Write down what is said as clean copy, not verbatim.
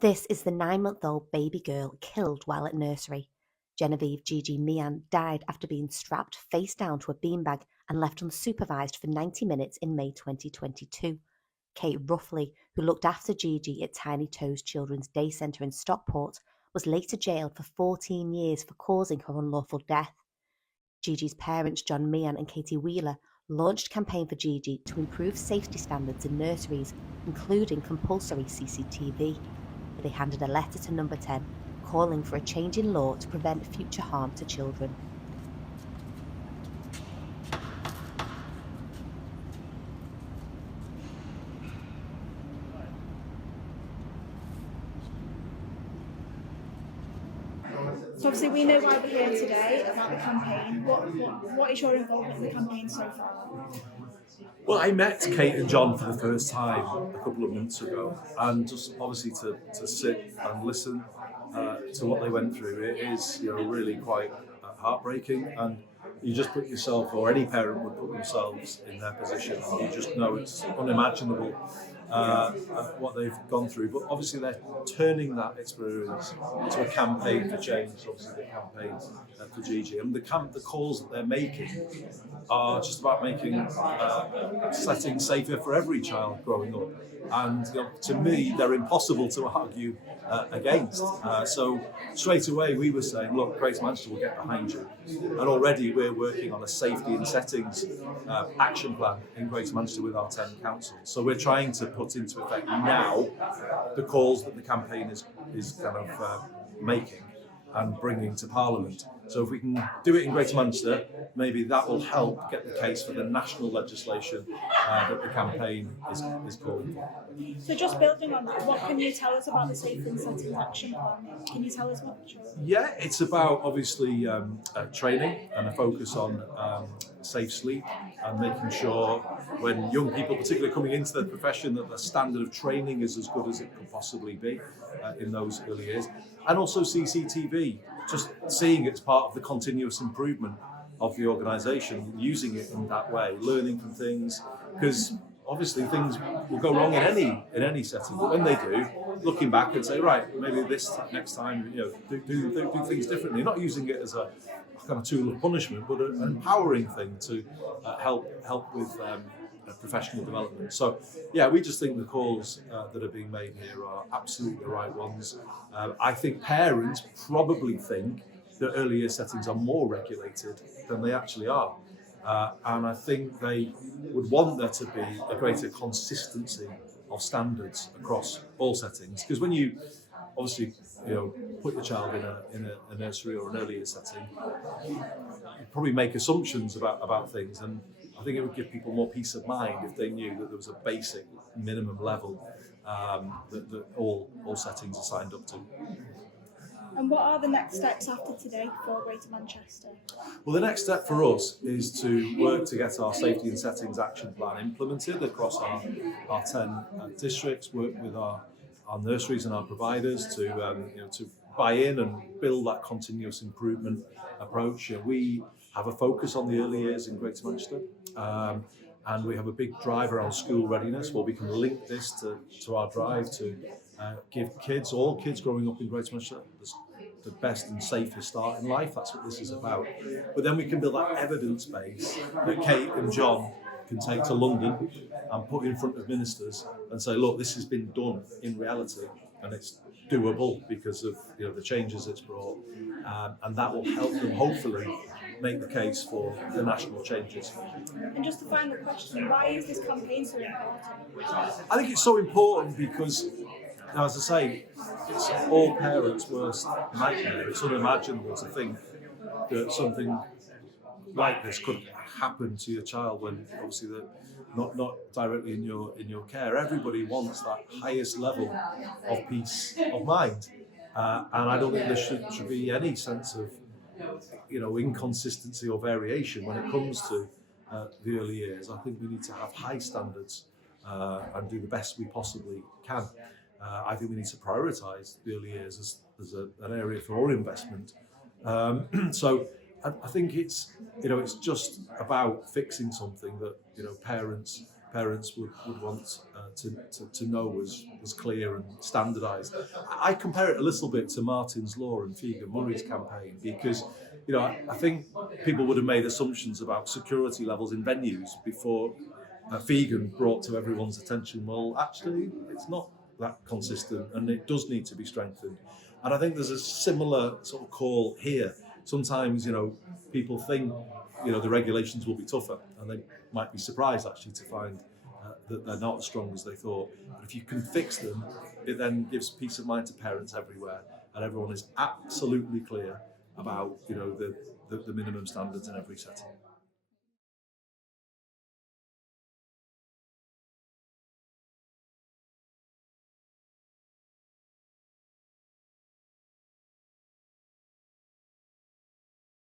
This is the 9-month-old baby girl killed while at nursery. Genevieve Gigi Meehan died after being strapped face down to a beanbag and left unsupervised for 90 minutes in May 2022. Kate Roughley, who looked after Gigi at Tiny Toes Children's Day Centre in Stockport, was later jailed for 14 years for causing her unlawful death. Gigi's parents, John Meehan and Katie Wheeler, launched a campaign for Gigi to improve safety standards in nurseries, including compulsory CCTV. They handed a letter to Number 10 calling for a change in law to prevent future harm to children. So obviously we know why we're here today, about the campaign. What is your involvement in the campaign so far? Well, I met Kate and John for the first time a couple of months ago, and just obviously to sit and listen to what they went through, it is really quite heartbreaking, and you just put yourself, or any parent would put themselves in their position, and you just know it's unimaginable what they've gone through. But obviously they're turning that experience into a campaign for change, obviously the campaign for Gigi. And the calls that they're making are just about making settings safer for every child growing up. And to me, they're impossible to argue against. So straight away we were saying, look, Greater Manchester will get behind you. And already we're working on a safety and settings action plan in Greater Manchester with our 10 councils. So we're trying to put into effect now the calls that the campaign is kind of making and bringing to Parliament. So if we can do it in Greater Manchester, maybe that will help get the case for the national legislation that the campaign is calling for. So just building on that, what can you tell us about the Safe and Settings Action Plan? Can you tell us much? Yeah, it's about obviously training and a focus on safe sleep and making sure when young people, particularly coming into the profession, that the standard of training is as good as it could possibly be in those early years. And also CCTV, just seeing it as part of the continuous improvement of the organisation, using it in that way, learning from things, because obviously things will go wrong in any setting, but when they do, looking back and say, right, maybe this next time, do things differently. Not using it as a kind of tool of punishment, but an empowering thing to help with professional development. So, yeah, we just think the calls that are being made here are absolutely the right ones. I think parents probably think that early year settings are more regulated than they actually are. And I think they would want there to be a greater consistency of standards across all settings. Because when you obviously put your child in a nursery or an early year setting, you probably make assumptions about things, and I think it would give people more peace of mind if they knew that there was a basic minimum level that all settings are signed up to. And what are the next steps after today for Greater Manchester? Well, the next step for us is to work to get our safety and settings action plan implemented across our 10 districts, work with our nurseries and our providers to buy in and build that continuous improvement approach. We have a focus on the early years in Greater Manchester, and we have a big drive around school readiness where we can link this to our drive to give all kids growing up in Greater Manchester the best and safest start in life. That's what this is about. But then we can build that evidence base that Kate and John can take to London and put in front of ministers and say, look, this has been done in reality and it's doable because of the changes it's brought, and that will help them hopefully make the case for the national changes. And just a final question, why is this campaign so important? I think it's so important because, as I say, it's all parents' worst nightmare. It's unimaginable to think that something like this could happen to your child when obviously they're not directly in your care. Everybody wants that highest level of peace of mind, and I don't think there should be any sense of inconsistency or variation when it comes to the early years. I think we need to have high standards and do the best we possibly can. I think we need to prioritise the early years as an area for our investment. So I think it's just about fixing something that parents parents would want to know was clear and standardised. I compare it a little bit to Martin's Law and Figen Murray's campaign because, I think people would have made assumptions about security levels in venues before Figen brought to everyone's attention, well, actually, it's not that consistent and it does need to be strengthened. And I think there's a similar sort of call here. Sometimes, people think, the regulations will be tougher, and they might be surprised actually to find that they're not as strong as they thought. But if you can fix them, it then gives peace of mind to parents everywhere, and everyone is absolutely clear about, the minimum standards in every setting.